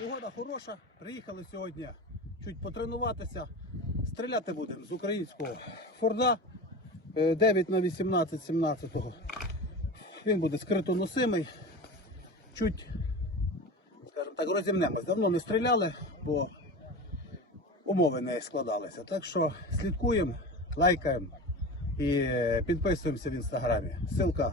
Погода хороша. Приїхали сьогодні чуть потренуватися. Стріляти будемо з українського Форда е, 9 на 18 17 Він буде скритоносимий. Чуть, скажімо так, розімнемось. Давно не стріляли, бо умови не складалися. Так що слідкуємо, лайкаємо і е, підписуємося в інстаграмі. Ссылка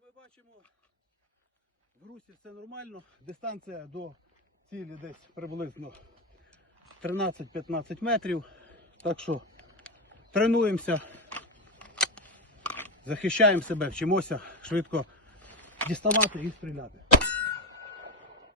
Як ми бачимо, в русі все нормально. Дистанція до цілі десь приблизно 13-15 метрів. Так що тренуємося, захищаємо себе, вчимося швидко діставати і стріляти.